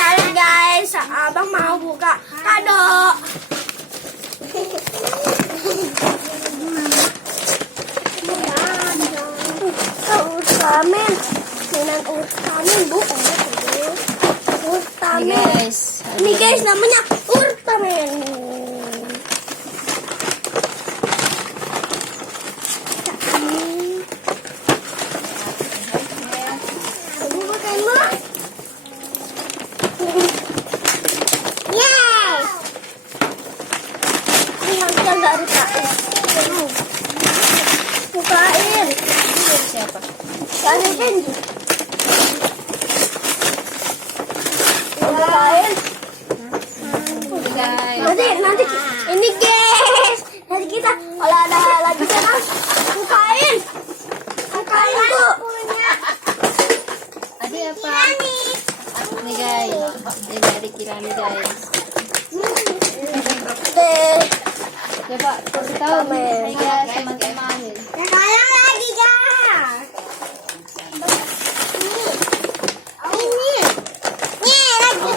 Halo guys, abang mau buka kado. Ultraman, mainan Ultraman bu. Ultraman. Ini guys namanya Ultraman. Bukain. Siapa? Bukain. Bukain. Nanti ini guys. Nanti kita kalau ada lagi sana bukain. Bukain tuh. Ada apa? Nih guys. Ini dari Kirani guys. Coba kasih tahu nih guys teman-teman. Sekarang lagi guys. Ini lagi.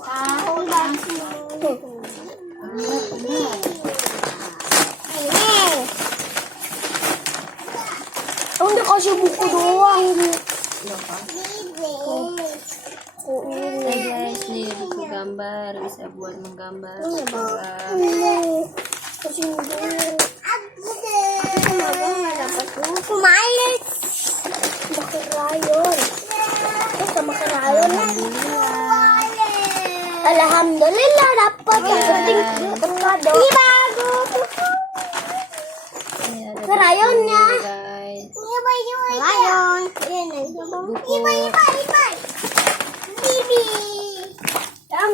Tahu banget. Udah kasih buku doang ini. Hey guys, nih buku gambar bisa buat menggambar. Kasih dulu. Buku main. Makan rayon. Sama rayon. Alhamdulillah dapat yang penting dapat kado. Ini bagus. Rayonnya. Ini baju rayon. Ini Bibi.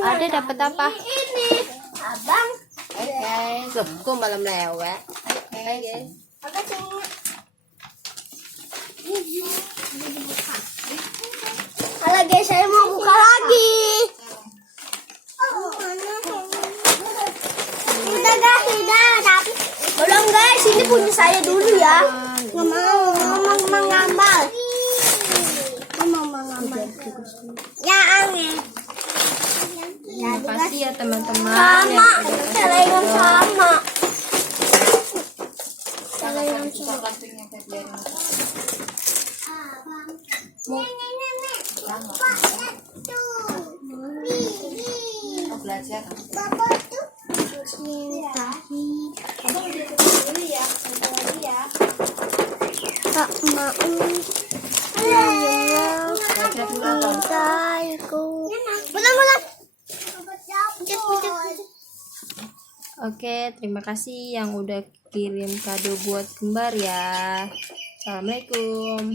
Ada dapat apa? Ini abang. Guys, loh, kok malam lewat? Hai guys. Halo guys, saya mau buka lagi. Udah guys, udah. Tapi belum guys, ini punya saya dulu ya. Nggak mau menggambar. Mau menggambar. Ya angin. Terima kasih ya teman-teman. Sama, celengan sama. Celengan sama. Belajar. Tak mau. Oke, terima kasih yang udah kirim kado buat kembar ya. Assalamualaikum.